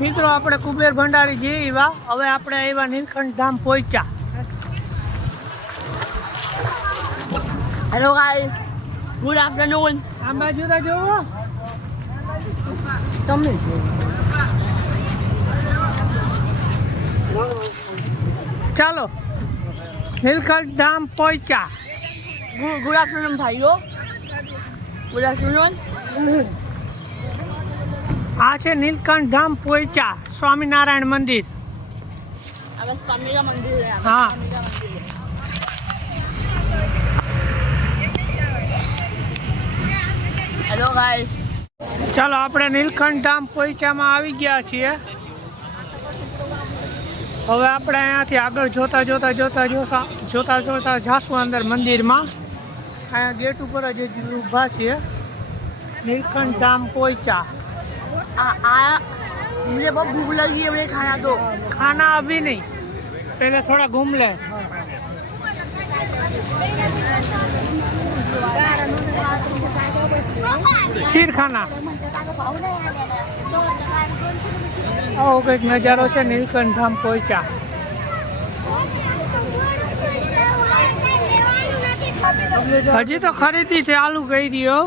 મિત્રો આપણે કુબેર ભંડારી જઈ એવા હવે આપણે એવા નીલકંઠ ધામ પહોંચ્યા. હેલો ગાઈસ ગુડ આફ્ટરનૂન આ બાજુ તો જોવો. તમને ચાલો. નીલકંઠ ધામ પહોંચ્યા. ગુડ આફ્ટરનૂન ભાઈઓ. ગુડ આફ્ટરનૂન આ છે નીલકંઠ ધામ પોઈચા સ્વામિનારાયણ મંદિર. હા. હેલો ગાઈસ ચાલો આપણે નીલકંઠ ધામ પોઈચામાં આવી ગયા છીએ. હવે આપણે અહીંયાથી આગળ જોતા જોતા જોતા જોતા જોતા જોતા જાશું અંદર મંદિરમાં. અહીંયા ગેટ ઉપર જ ઊભા છીએ. નીલકંઠ ધામ પહોંચ્યા. आ आ मुझे बहुत भूख लगी है मुझे खाना दो खाना अभी नहीं पहले थोड़ा घूम ले ખીર ખાના આવો કંઈક નજારો છે નીલકંઠ ધામ પહોંચ્યા હજી તો ખરીદી ચાલુ કરી દો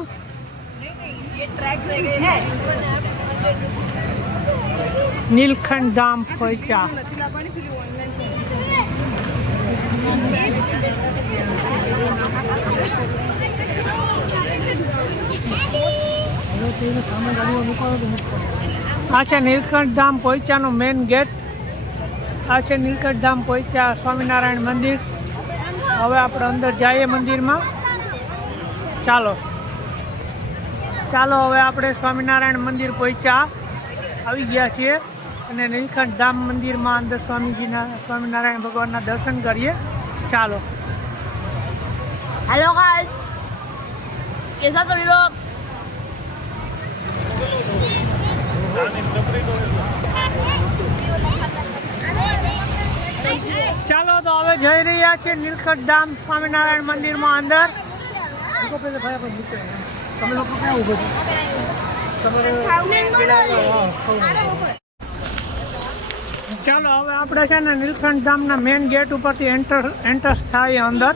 નીલકંઠ ધામ પહોંચ્યા. આ છે નીલકંઠ ધામ પહોંચ્યાનો મેઇન ગેટ આ છે નીલકંઠ ધામ પહોંચ્યા સ્વામિનારાયણ મંદિર. હવે આપણે અંદર જઈએ મંદિરમાં. ચાલો. ચાલો હવે આપણે સ્વામિનારાયણ મંદિર પહોંચ્યા. આવી ગયા છીએ અને નીલકંઠ ધામ મંદિરમાં અંદર સ્વામીજીના સ્વામિનારાયણ ભગવાનના દર્શન કરીએ. ચાલો. હેલો ગાઈસ ચાલો તો હવે જઈ રહ્યા છીએ નીલકંઠ ધામ સ્વામિનારાયણ મંદિરમાં અંદર. તમે લોકો ક્યાં ઊભો છો ચાલો હવે આપણે છે ને નીલકંઠ ધામના મેઇન ગેટ ઉપરથી એન્ટર એન્ટર્સ થાય અંદર.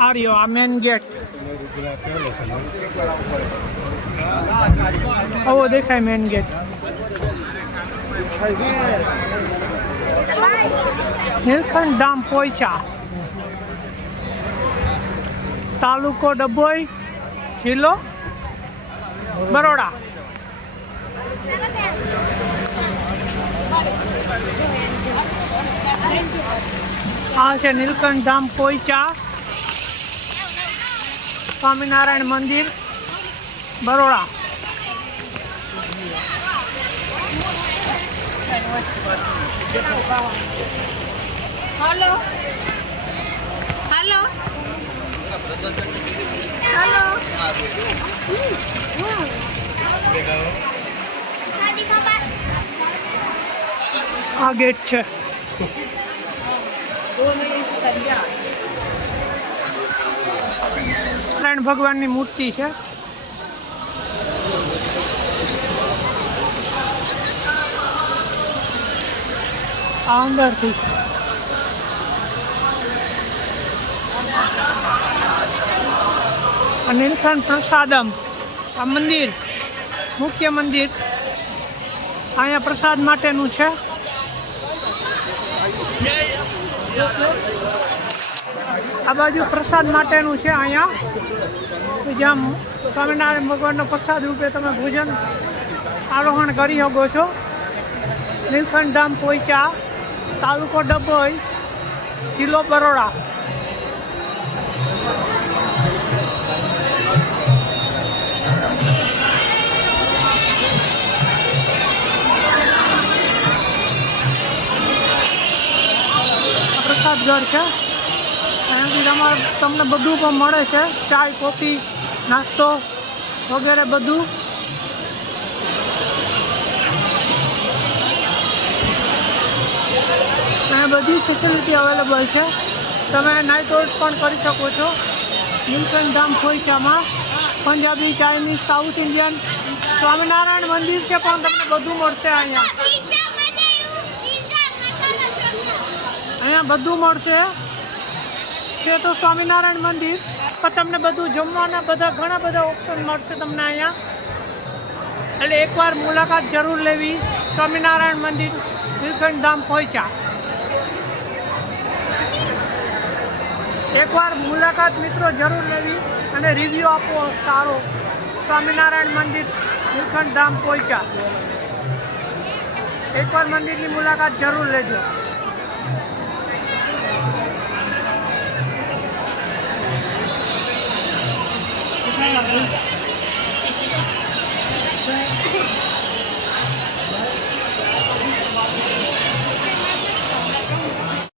આ રહ્યો આ મેઇન ગેટ આવો દેખાય મેઇન ગેટ નીલકંઠ ધામ પોઈચા. તાલુકો ડભોઈ જિલ્લો બરોડા. આ છે નીલકંઠ ધામ પોઈચા. સ્વામિનારાયણ મંદિર બરોડા. હલો. આ ગેટ છે. નારાયણ ભગવાનની મૂર્તિ છે. આ અંદરથી. નીલકંઠ પ્રસાદમ. આ મંદિર, મુખ્ય મંદિર. અહીંયા પ્રસાદ માટેનું છે. આ બાજુ પ્રસાદ માટેનું છે અહીંયા. જેમ સ્વામિનારાયણ ભગવાનનો પ્રસાદ રૂપે તમે ભોજન આરોહણ કરી શકો છો. નીલખંડ ધામ પોઈચા, તાલુકો ડભોઈ, જિલ્લો બરોડા. આ પ્રસાદ ઘર છે. અહીંયાથી તમારે તમને બધું પણ મળે છે. ચાય, કોફી, નાસ્તો વગેરે બધું. અહીંયા બધી ફેસિલિટી અવેલેબલ છે. તમે નાઇટ આઉટ પણ કરી શકો છો. Nilkanth Dham ખોઈચામાં. Punjabi, Chinese South Indian Swaminarayan મંદિર છે પણ તમને બધું મળશે અહીંયા. અહીંયા બધું મળશે. છે તો સ્વામિનારાયણ મંદિર. પણ તમને બધું જમવાના બધા, ઘણા બધા ઓપ્શન મળશે તમને અહીંયા. એટલે એકવાર મુલાકાત જરૂર લેવી. સ્વામિનારાયણ મંદિર નીલકંઠ ધામ પહોંચ્યા. એકવાર મુલાકાત મિત્રો જરૂર લેવી અને રિવ્યૂ આપો, સારો. સ્વામિનારાયણ મંદિર નીલકંઠ ધામ પહોંચ્યા. એકવાર મંદિરની મુલાકાત જરૂર લેજો. Thank.